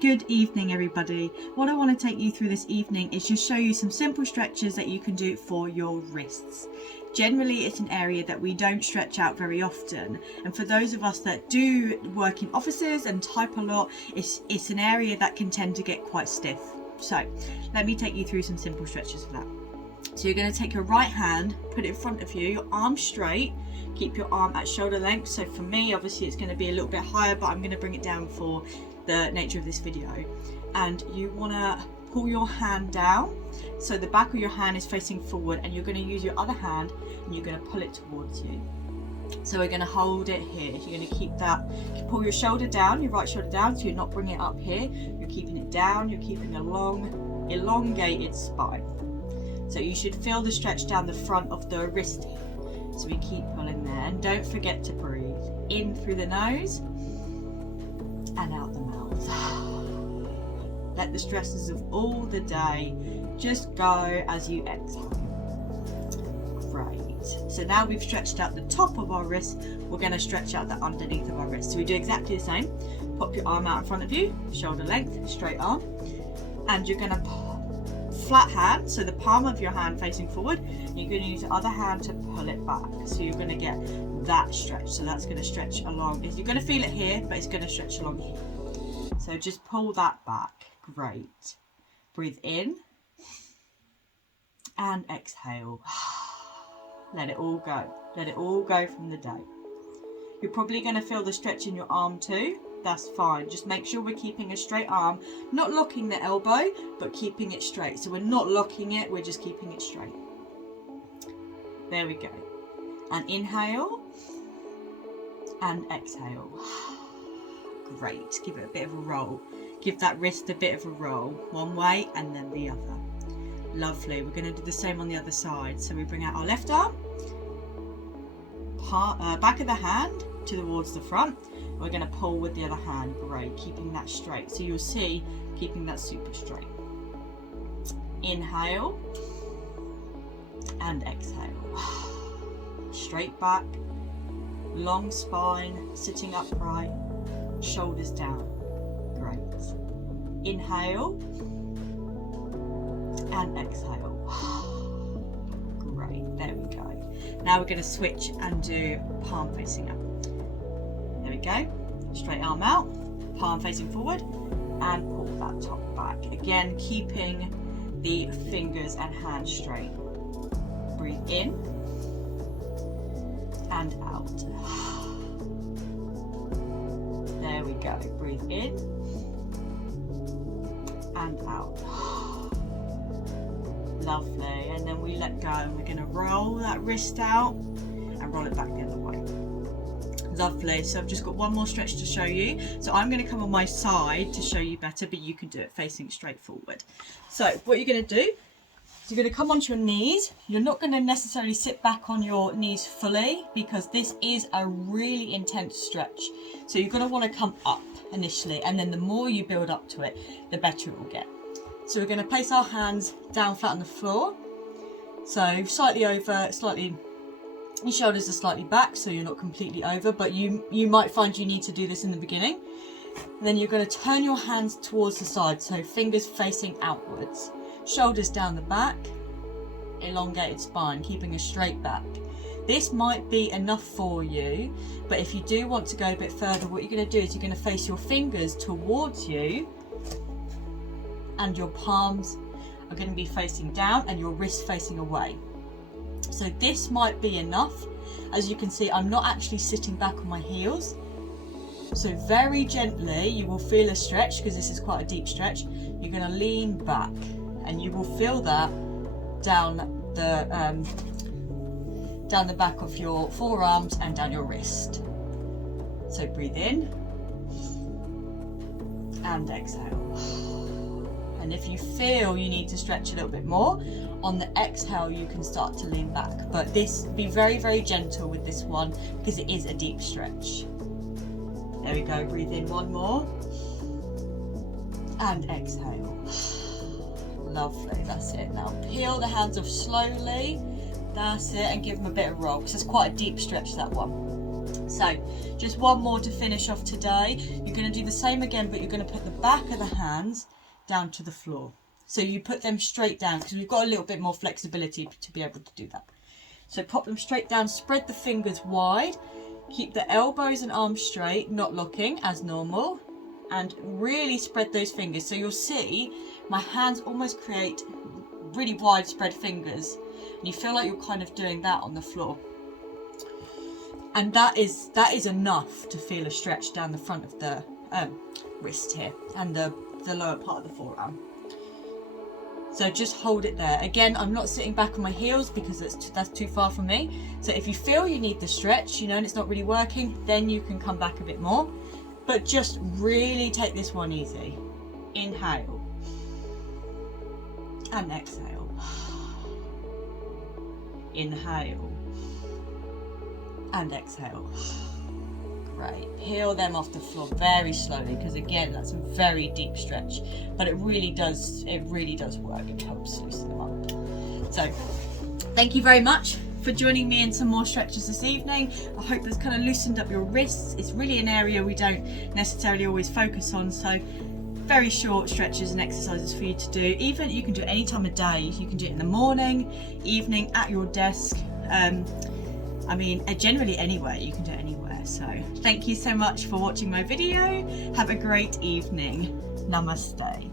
Good evening, everybody. What I want to take you through this evening is just show you some simple stretches that you can do for your wrists. Generally, it's an area that we don't stretch out very often, and for those of us that do work in offices and type a lot, it's an area that can tend to get quite stiff. So let me take you through some simple stretches for that. So you're going to take your right hand, put it in front of you, your arm straight, keep your arm at shoulder length. So for me, obviously it's going to be a little bit higher, but I'm going to bring it down for the nature of this video. And you want to pull your hand down, so the back of your hand is facing forward, and you're going to use your other hand and you're going to pull it towards you. So we're going to hold it here. You're going to keep that, pull your shoulder down, your right shoulder down, so you're not bringing it up here, you're keeping it down, you're keeping a long elongated spine. So you should feel the stretch down the front of the wrist here. So we keep pulling there, and don't forget to breathe in through the nose and out the mouth. Let the stresses of all the day just go as you exhale. Great. So now we've stretched out the top of our wrist, we're going to stretch out the underneath of our wrist. So we do exactly the same. Pop your arm out in front of you, shoulder length, straight arm, and you're going to flat hand, so the palm of your hand facing forward, you're going to use the other hand to pull it back. So you're going to get that stretch. So that's going to stretch along. You're going to feel it here, but it's going to stretch along here. So just pull that back. Great. Breathe in and exhale. Let it all go. Let it all go from the day. You're probably going to feel the stretch in your arm too. That's fine. Just make sure we're keeping a straight arm, not locking the elbow, but keeping it straight. So we're not locking it, we're just keeping it straight. There we go. And inhale and exhale. Great. Give it a bit of a roll. Give that wrist a bit of a roll. One way and then the other. Lovely. We're going to do the same on the other side. So we bring out our left arm, back of the hand towards the front. We're going to pull with the other hand. Great. Keeping that straight. So you'll see, keeping that super straight. Inhale and exhale. Straight back, long spine, sitting upright, shoulders down. Great. Inhale and exhale. Great. There we go. Now we're going to switch and do palm facing up. There we go. Straight arm out, palm facing forward, and pull that top back. Again, keeping the fingers and hands straight. Breathe in and out. There we go. Breathe in and out. Lovely. And then we let go, and we're going to roll that wrist out and roll it back the other way. Lovely. So I've just got one more stretch to show you. So I'm going to come on my side to show you better, but you can do it facing straight forward. So what you're going to do is you're going to come onto your knees. You're not going to necessarily sit back on your knees fully, because this is a really intense stretch. So you're going to want to come up initially, and then the more you build up to it, the better it will get. So we're going to place our hands down flat on the floor. So slightly over, your shoulders are slightly back, so you're not completely over, but you might find you need to do this in the beginning. And then you're going to turn your hands towards the side, so fingers facing outwards, shoulders down the back, elongated spine, keeping a straight back. This might be enough for you, but if you do want to go a bit further, what you're going to do is you're going to face your fingers towards you, and your palms are going to be facing down and your wrists facing away. So this might be enough. As you can see, I'm not actually sitting back on my heels. So very gently, you will feel a stretch, because this is quite a deep stretch. You're going to lean back, and you will feel that down the back of your forearms and down your wrist. So breathe in and exhale. And if you feel you need to stretch a little bit more, on the exhale you can start to lean back. But be very, very gentle with this one, because it is a deep stretch. There we go. Breathe in one more and exhale. Lovely. That's it. Now peel the hands off slowly. That's it. And give them a bit of roll, because it's quite a deep stretch, that one. So just one more to finish off today. You're going to do the same again, but you're going to put the back of the hands down to the floor. So you put them straight down because we've got a little bit more flexibility to be able to do that. So pop them straight down, spread the fingers wide, keep the elbows and arms straight, not locking as normal, and really spread those fingers. So you'll see my hands almost create really widespread fingers, and you feel like you're kind of doing that on the floor. And that is enough to feel a stretch down the front of the wrist here and the lower part of the forearm. So just hold it there. Again, I'm not sitting back on my heels because that's too far from me. So if you feel you need the stretch, and it's not really working, then you can come back a bit more. But just really take this one easy. Inhale and exhale. Inhale and exhale. Great. Peel them off the floor very slowly, because again, that's a very deep stretch, but it really does work. It helps loosen them up. So thank you very much for joining me in some more stretches this evening. I hope that's kind of loosened up your wrists. It's really an area we don't necessarily always focus on, so very short stretches and exercises for you to do. Even you can do it any time of day. You can do it in the morning, evening, at your desk. Generally anywhere, you can do it anywhere. So thank you so much for watching my video. Have a great evening. Namaste.